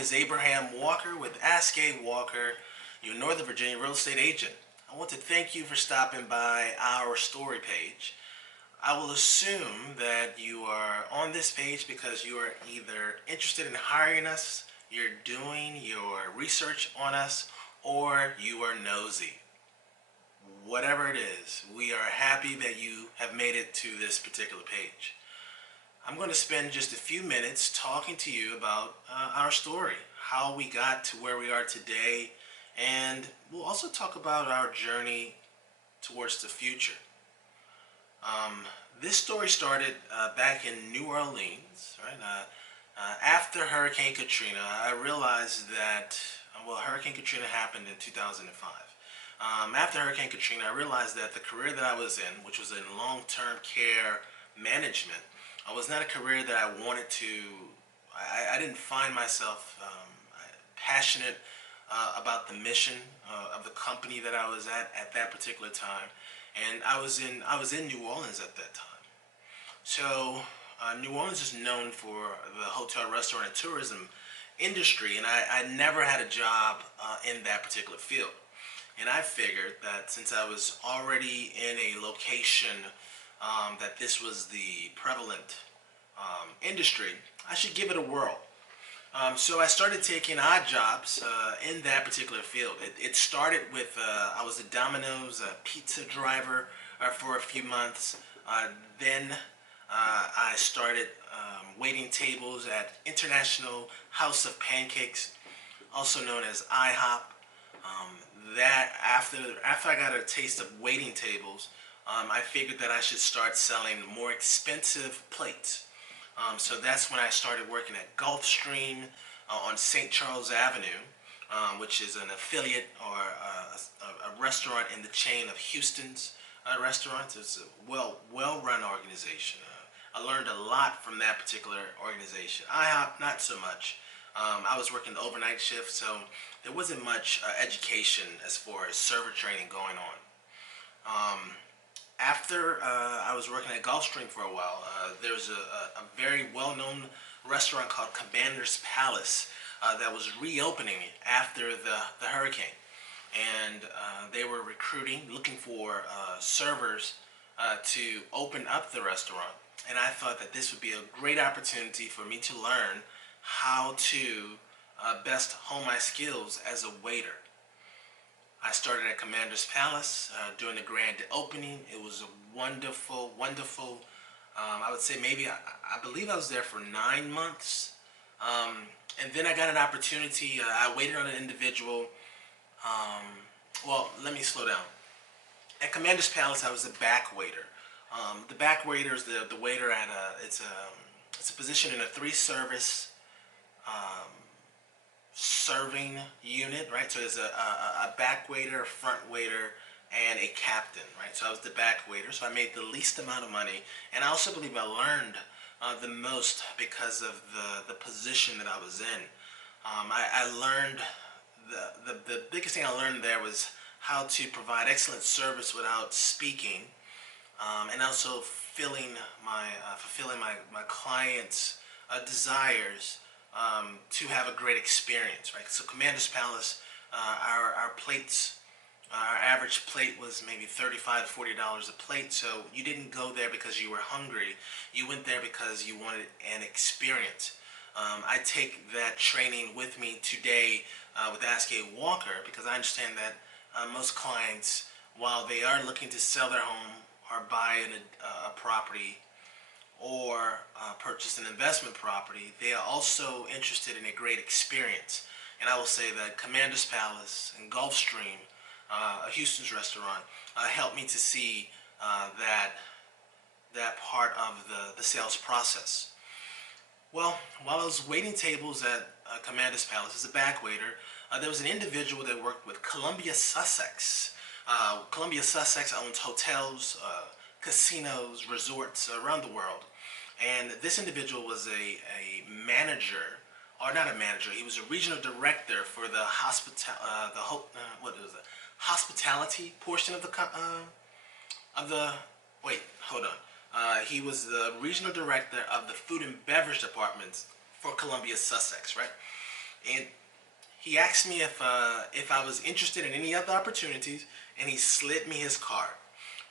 is Abraham Walker with Ask A Walker, your Northern Virginia real estate agent. I want to thank you for stopping by our story page. I will assume that you are on this page because you are either interested in hiring us, you're doing your research on us, or you are nosy. Whatever it is, we are happy that you have made it to this particular page. I'm going to spend just a few minutes talking to you about our story, how we got to where we are today, and we'll also talk about our journey towards the future. This story started back in New Orleans, right? After Hurricane Katrina, I realized that, Hurricane Katrina happened in 2005. After Hurricane Katrina, I realized that the career that I was in, which was in long-term care management, was not a career that I wanted to. I didn't find myself passionate about the mission of the company that I was at that particular time, and I was in New Orleans at that time. So New Orleans is known for the hotel, restaurant, and tourism industry, and I never had a job in that particular field. And I figured that since I was already in a location that this was the prevalent industry, I should give it a whirl. So I started taking odd jobs in that particular field. It started with, I was a Domino's pizza driver for a few months. Then I started waiting tables at International House of Pancakes, also known as IHOP. That after I got a taste of waiting tables, I figured that I should start selling more expensive plates. So that's when I started working at Gulfstream on St. Charles Avenue, which is an affiliate or a restaurant in the chain of Houston's restaurants. It's a well-run organization. I learned a lot from that particular organization. IHOP, not so much. I was working the overnight shift, so there wasn't much education as far as server training going on. After I was working at Gulfstream for a while, there was a very well-known restaurant called Commander's Palace that was reopening after the hurricane. And they were recruiting, looking for servers to open up the restaurant. And I thought that this would be a great opportunity for me to learn how to best hone my skills as a waiter. I started at Commander's Palace during the grand opening. It was a wonderful, wonderful, I would say maybe, I believe I was there for 9 months. And then I got an opportunity, I waited on an individual, let me slow down. At Commander's Palace, I was a back waiter. The back waiter is the waiter at it's a position in a 3-service serving unit, right? So there's a back waiter, a front waiter, and a captain, right? So I was the back waiter, so I made the least amount of money, and I also believe I learned the most because of the position that I was in. I learned the biggest thing I learned there was how to provide excellent service without speaking, and also fulfilling my clients' desires to have a great experience, right? So Commander's Palace, our plates, our average plate was maybe $35 to $40 a plate. So you didn't go there because you were hungry. You went there because you wanted an experience. I take that training with me today with Ask A Walker because I understand that most clients, while they are looking to sell their home or buy a property or purchase an investment property, they are also interested in a great experience. And I will say that Commander's Palace and Gulfstream, a Houston's restaurant, helped me to see that part of the sales process. Well, while I was waiting tables at Commander's Palace as a back waiter, there was an individual that worked with Columbia Sussex. Columbia Sussex owns hotels, casinos, resorts around the world. And this individual was a manager, or not a manager, he was a regional director for the hospitality portion of he was the regional director of the food and beverage departments for Columbia Sussex, right? and he asked me if I was interested in any other opportunities, and he slid me his card.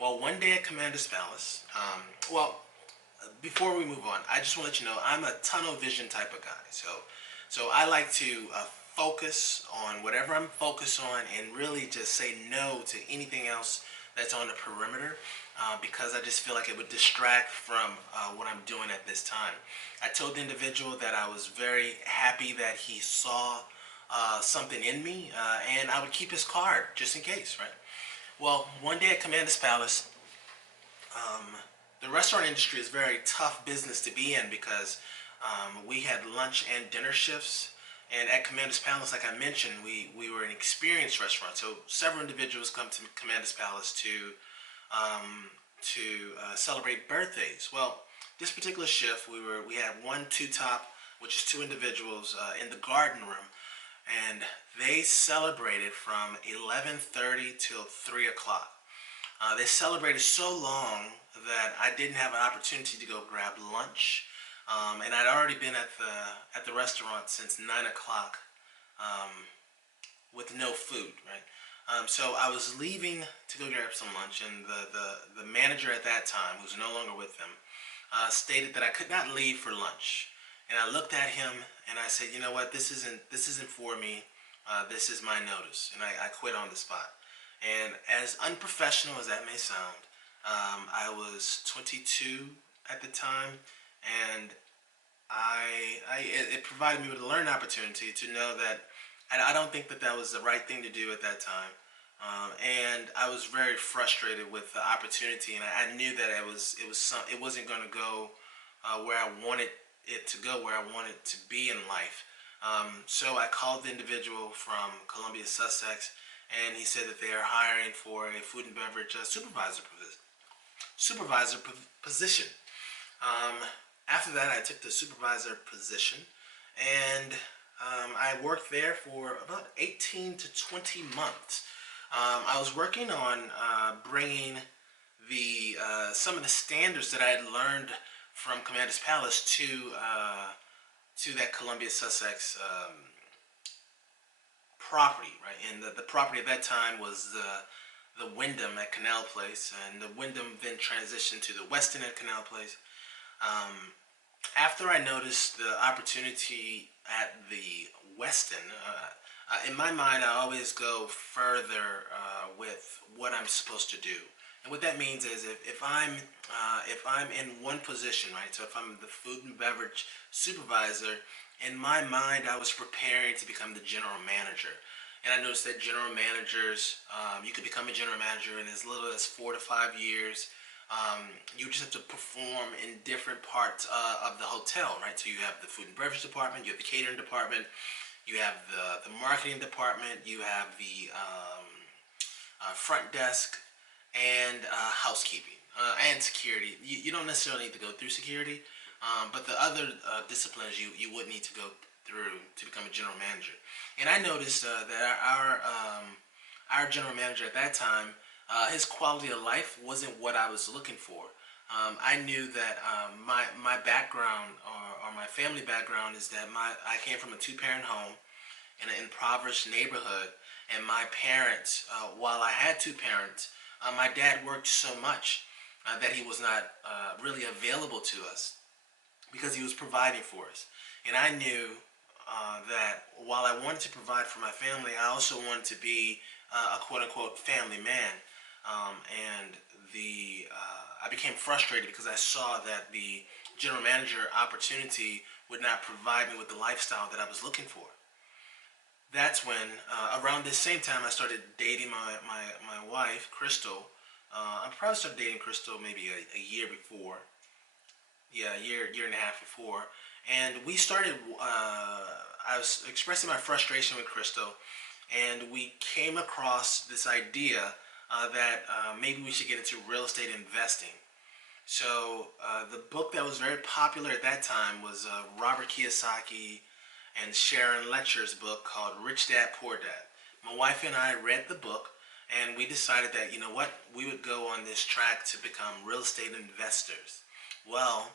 Well, one day at Commander's Palace, before we move on, I just want to let you know I'm a tunnel vision type of guy. So I like to focus on whatever I'm focused on and really just say no to anything else that's on the perimeter, because I just feel like it would distract from what I'm doing at this time. I told the individual that I was very happy that he saw something in me, and I would keep his card just in case, right? Well, one day at Commander's Palace, um, the restaurant industry is a very tough business to be in because we had lunch and dinner shifts. And at Commander's Palace, like I mentioned, we were an experienced restaurant. So several individuals come to Commander's Palace to celebrate birthdays. Well, this particular shift, we had one two top, which is two individuals in the garden room, and they celebrated from 11:30 till 3 o'clock. They celebrated so long that I didn't have an opportunity to go grab lunch, and I'd already been at the restaurant since 9 o'clock with no food. Right, so I was leaving to go grab some lunch, and the manager at that time, who's no longer with them, stated that I could not leave for lunch. And I looked at him and I said, you know what, this isn't for me. This is my notice, and I quit on the spot. And as unprofessional as that may sound, I was 22 at the time, and it provided me with a learning opportunity to know that I don't think that that was the right thing to do at that time. And I was very frustrated with the opportunity, and I knew that it wasn't going to go where I wanted it to go, where I wanted to be in life. So I called the individual from Columbia, Sussex, and he said that they are hiring for a food and beverage supervisor position. Um, After that, I took the supervisor position, and I worked there for about 18 to 20 months. I was working on bringing the some of the standards that I had learned from Commander's Palace to that Columbia Sussex property, right? And the property at that time was the Wyndham at Canal Place, and the Wyndham then transitioned to the Westin at Canal Place. Um, After I noticed the opportunity at the Westin, in my mind, I always go further with what I'm supposed to do. And what that means is if I'm in one position, right? So if I'm the food and beverage supervisor, in my mind, I was preparing to become the general manager. And I noticed that general managers, you could become a general manager in as little as 4 to 5 years. You just have to perform in different parts of the hotel, right? So you have the food and beverage department, you have the catering department, you have the marketing department, you have the front desk, and housekeeping and security. You don't necessarily need to go through security, but the other disciplines you would need to go through to become a general manager. And I noticed that our general manager at that time, his quality of life wasn't what I was looking for. I knew that my background or my family background is that I came from a two-parent home in an impoverished neighborhood, and my parents, while I had two parents, my dad worked so much that he was not really available to us because he was providing for us. And I knew that while I wanted to provide for my family, I also wanted to be a quote-unquote family man. And I became frustrated because I saw that the general manager opportunity would not provide me with the lifestyle that I was looking for. That's when, around this same time, I started dating my wife, Krystal. I probably started dating Krystal maybe a year before. Yeah, year and a half before. And we started, I was expressing my frustration with Krystal, and we came across this idea that maybe we should get into real estate investing. So the book that was very popular at that time was Robert Kiyosaki and Sharon Lecture's book called Rich Dad Poor Dad. My wife and I read the book, and we decided that, you know what, we would go on this track to become real estate investors. Well,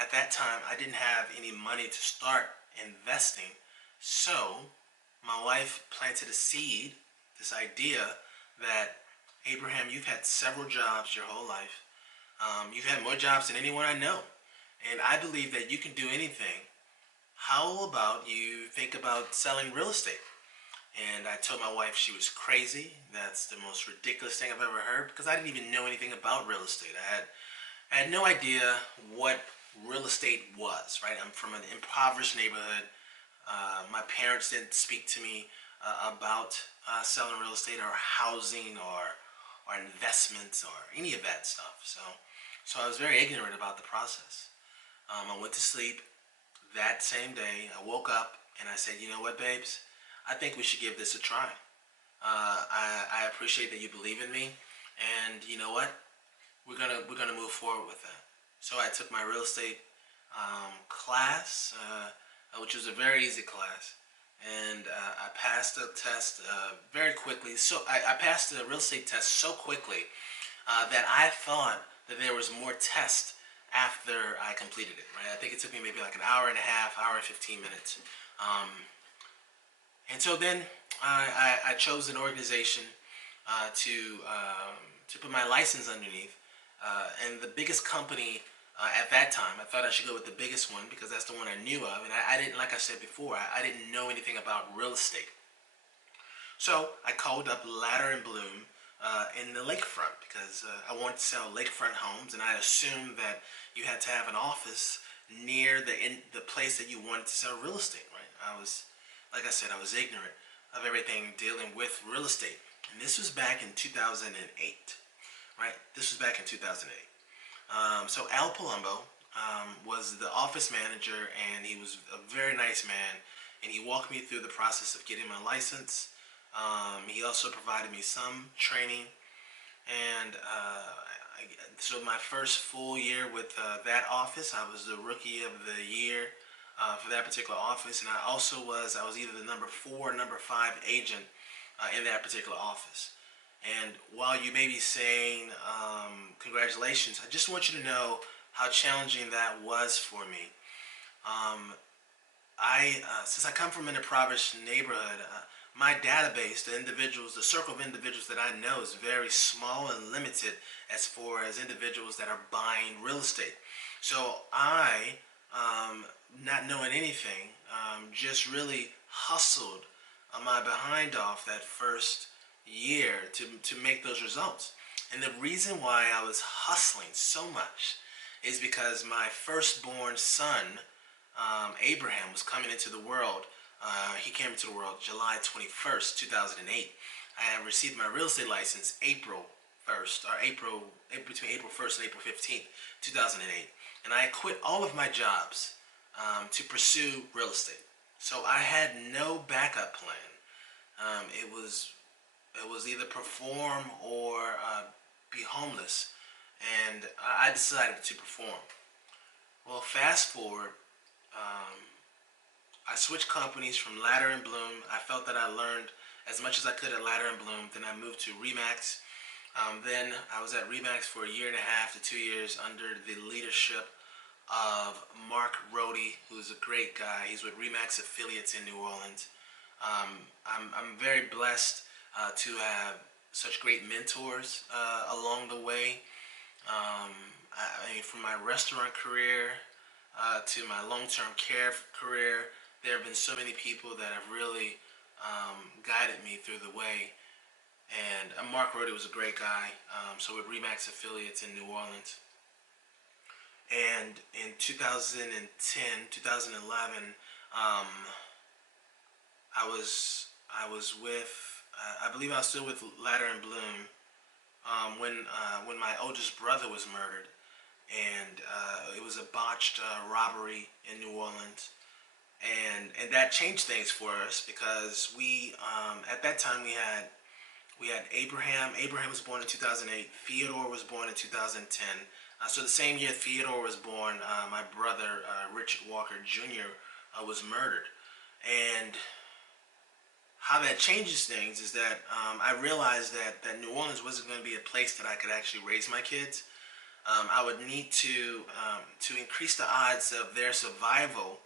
at that time, I didn't have any money to start investing, So my wife planted a seed, this idea that, Abraham, you've had several jobs your whole life. You've had more jobs than anyone I know. And I believe that you can do anything. How about you think about selling real estate? And I told my wife she was crazy. That's the most ridiculous thing I've ever heard, because I didn't even know anything about real estate. I had no idea what real estate was, right? I'm from an impoverished neighborhood. My parents didn't speak to me about selling real estate or housing or investments or any of that stuff. So I was very ignorant about the process. I went to sleep that same day. I woke up and I said, you know what, babes? I think we should give this a try. I appreciate that you believe in me, and you know what? We're gonna move forward with that. So I took my real estate class, which was a very easy class, and I passed the test very quickly. So I passed the real estate test so quickly that I thought that there was more test after I completed it. Right? I think it took me maybe like an hour and a half, hour and 15 minutes. And so then I chose an organization to put my license underneath. And the biggest company at that time, I thought I should go with the biggest one because that's the one I knew of. And I didn't, like I said before, I didn't know anything about real estate. So I called up Ladder and Bloom in the lakefront because I wanted to sell lakefront homes, and I assumed that you had to have an office near the place that you wanted to sell real estate. Right? Like I said, I was ignorant of everything dealing with real estate, and this was back in 2008. Right? This was back in 2008. So Al Palumbo was the office manager, and he was a very nice man, and he walked me through the process of getting my license. He also provided me some training, and so my first full year with that office, I was the rookie of the year for that particular office, and I was either the number 4 or number 5 agent in that particular office. And while you may be saying congratulations, I just want you to know how challenging that was for me. Since I come from an impoverished neighborhood, my database, the circle of individuals that I know is very small and limited as far as individuals that are buying real estate. So I, not knowing anything, just really hustled my behind off that first year to make those results. And the reason why I was hustling so much is because my firstborn son, Abraham, was coming into the world. He came into the world July 21st, 2008. I had received my real estate license April 1st, between April 1st and April 15th, 2008. And I quit all of my jobs to pursue real estate. So I had no backup plan. It was either perform or be homeless, and I decided to perform. Well, fast forward, I switched companies from Ladder and Bloom. I felt that I learned as much as I could at Ladder and Bloom. Then I moved to Remax. Then I was at Remax for a year and a half to 2 years under the leadership of Mark Rohde, who's a great guy. He's with Remax Affiliates in New Orleans. I'm very blessed to have such great mentors along the way. I mean, from my restaurant career to my long-term care career, there have been so many people that have really guided me through the way. And Mark Rohde was a great guy. So with Remax Affiliates in New Orleans. And in 2010, 2011, I was with, I believe I was still with Ladder and Bloom when my oldest brother was murdered, and it was a botched robbery in New Orleans, and that changed things for us because we at that time we had Abraham. Abraham was born in 2008. Theodore was born in 2010. So the same year Theodore was born, my brother Richard Walker Jr. Was murdered, and how that changes things is that I realized that New Orleans wasn't going to be a place that I could actually raise my kids. I would need to increase the odds of their survival.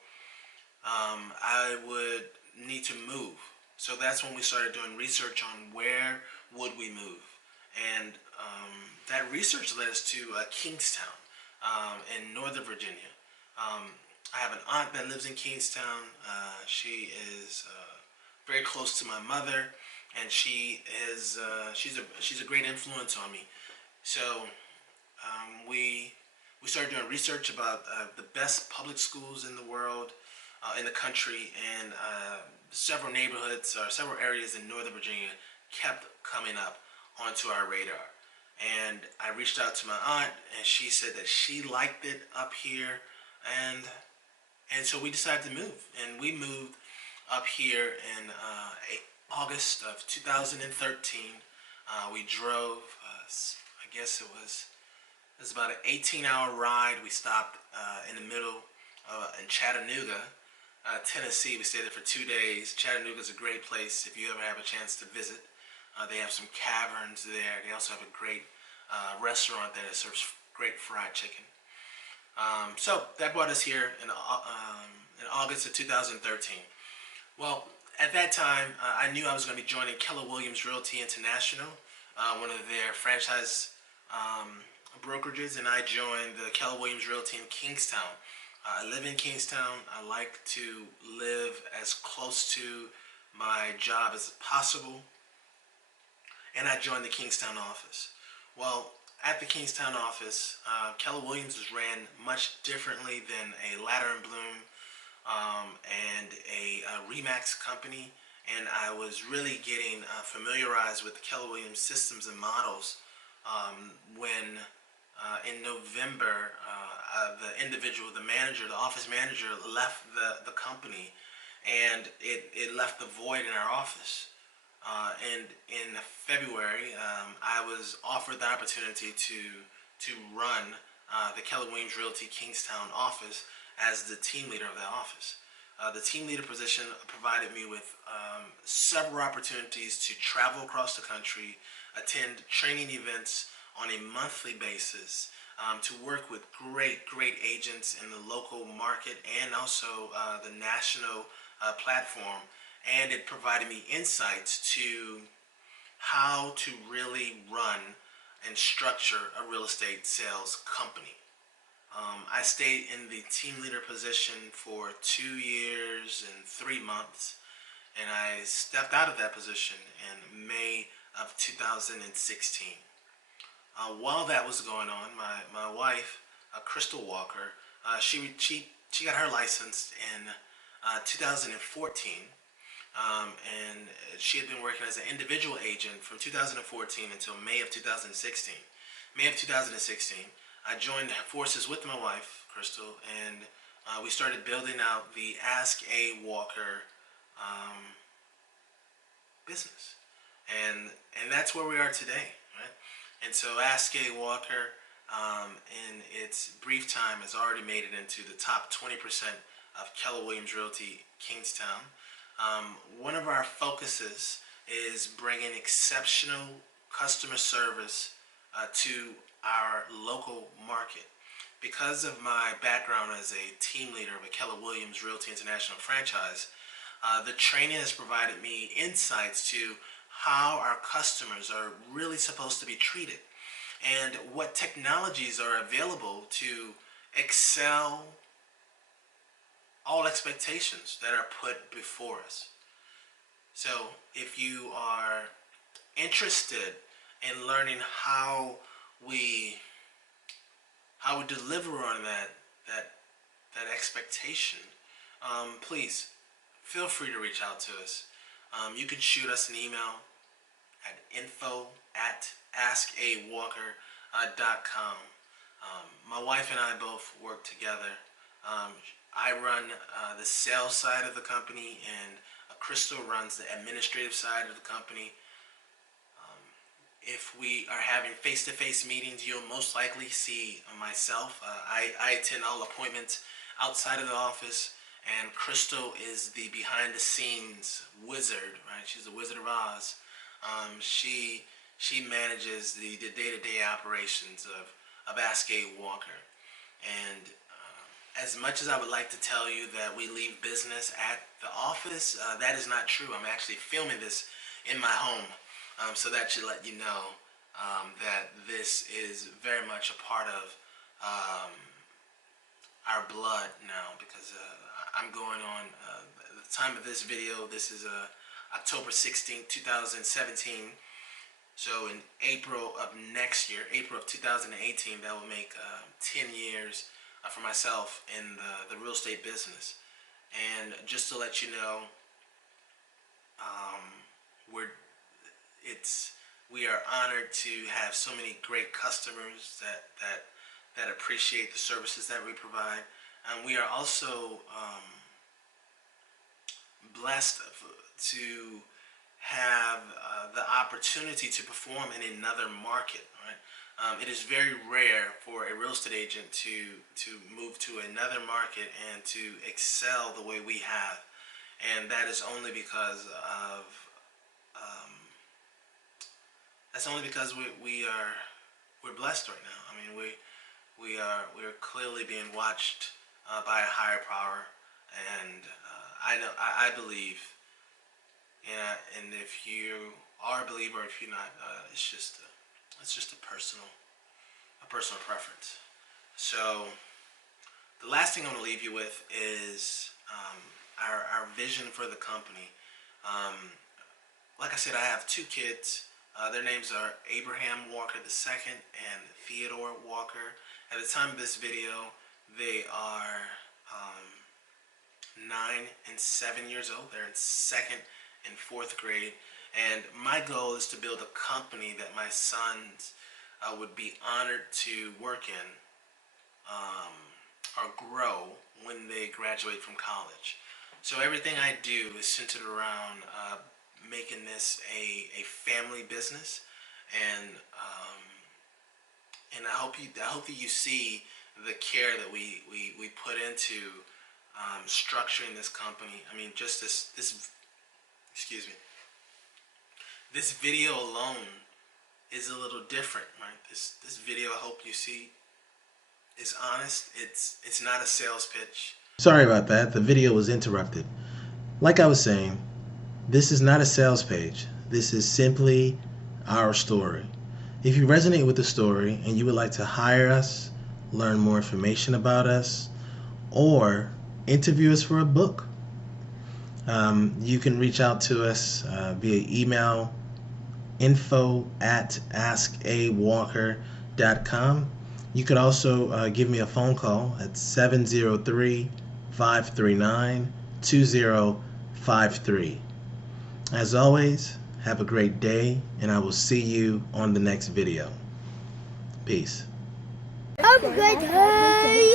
I would need to move. So that's when we started doing research on where would we move. And that research led us to Kingstowne in Northern Virginia. Um, I have an aunt that lives in Kingstowne. She is very close to my mother, and she's a great influence on me. So we started doing research about the best public schools in the world, in the country, and several neighborhoods or several areas in Northern Virginia kept coming up onto our radar. And I reached out to my aunt, and she said that she liked it up here, and so we decided to move, and we moved up here in August of 2013. We drove, I guess it was about an 18-hour ride. We stopped in the middle in Chattanooga, Tennessee. We stayed there for 2 days. Chattanooga is a great place if you ever have a chance to visit. They have some caverns there. They also have a great restaurant that serves great fried chicken. So that brought us here in August of 2013. Well, at that time, I knew I was going to be joining Keller Williams Realty International, one of their franchise brokerages, and I joined the Keller Williams Realty in Kingstowne. I live in Kingstowne. I like to live as close to my job as possible, and I joined the Kingstowne office. Well, at the Kingstowne office, Keller Williams was ran much differently than a Ladder and Bloom and a Remax company, and I was really getting familiarized with the Keller Williams systems and models when in November the manager, the office manager, left the company, and it left the void in our office. And in February, I was offered the opportunity to run the Keller Williams Realty Kingstowne office as the team leader of that office. The team leader position provided me with several opportunities to travel across the country, attend training events on a monthly basis, to work with great agents in the local market and also the national platform. And it provided me insights to how to really run and structure a real estate sales company. I stayed in the team leader position for 2 years and 3 months, and I stepped out of that position in May of 2016. While that was going on, my wife, Krystal Walker, she got her license in 2014. And she had been working as an individual agent from 2014 until May of 2016. May of 2016, I joined forces with my wife, Krystal, and we started building out the Ask A Walker business. And that's where we are today, right? And so Ask A Walker, in its brief time, has already made it into the top 20% of Keller Williams Realty Kingstowne. One of our focuses is bringing exceptional customer service to our local market. Because of my background as a team leader of a Keller Williams Realty International franchise, the training has provided me insights to how our customers are really supposed to be treated and what technologies are available to excel all expectations that are put before us. So if you are interested in learning how we deliver on that expectation, please feel free to reach out to us. You can shoot us an email at info@askawalker.com. My wife and I both work together. I run the sales side of the company, and Krystal runs the administrative side of the company. If we are having face-to-face meetings, you'll most likely see myself. I attend all appointments outside of the office, and Krystal is the behind-the-scenes wizard, right? She's the Wizard of Oz. She manages the day-to-day operations of Ask A Walker, and as much as I would like to tell you that we leave business at the office, that is not true. I'm actually filming this in my home, so that should let you know that this is very much a part of our blood now, because I'm going on the time of this video. This is October 16th, 2017. So in April of next year, April of 2018, that will make 10 years for myself in the real estate business. And just to let you know, we're we are honored to have so many great customers that appreciate the services that we provide, and we are also blessed to have the opportunity to perform in another market. Right? It is very rare for a real estate agent to move to another market and to excel the way we have, and that is only because of we're blessed right now. I mean, we are clearly being watched by a higher power, and I believe, and if you are a believer, if you're not, it's just a personal preference. So the last thing I want to leave you with is our vision for the company. Like I said, I have two kids. Their names are Abraham Walker II and Theodore Walker. At the time of this video, they are 9 and 7 years old. They're in 2nd and 4th grade. And my goal is to build a company that my sons would be honored to work in or grow when they graduate from college. So everything I do is centered around making this a family business, and I hope that you see the care that we put into structuring this company. I mean, just this this video alone is a little different, right? This video, I hope you see, is honest. It's not a sales pitch. Sorry about that. The video was interrupted. Like I was saying, this is not a sales page. This is simply our story. If you resonate with the story and you would like to hire us, learn more information about us, or interview us for a book, you can reach out to us via email, info@askawalker.com. You could also give me a phone call at 703-539-2053. As always, have a great day, and I will see you on the next video. Peace. Have a good day.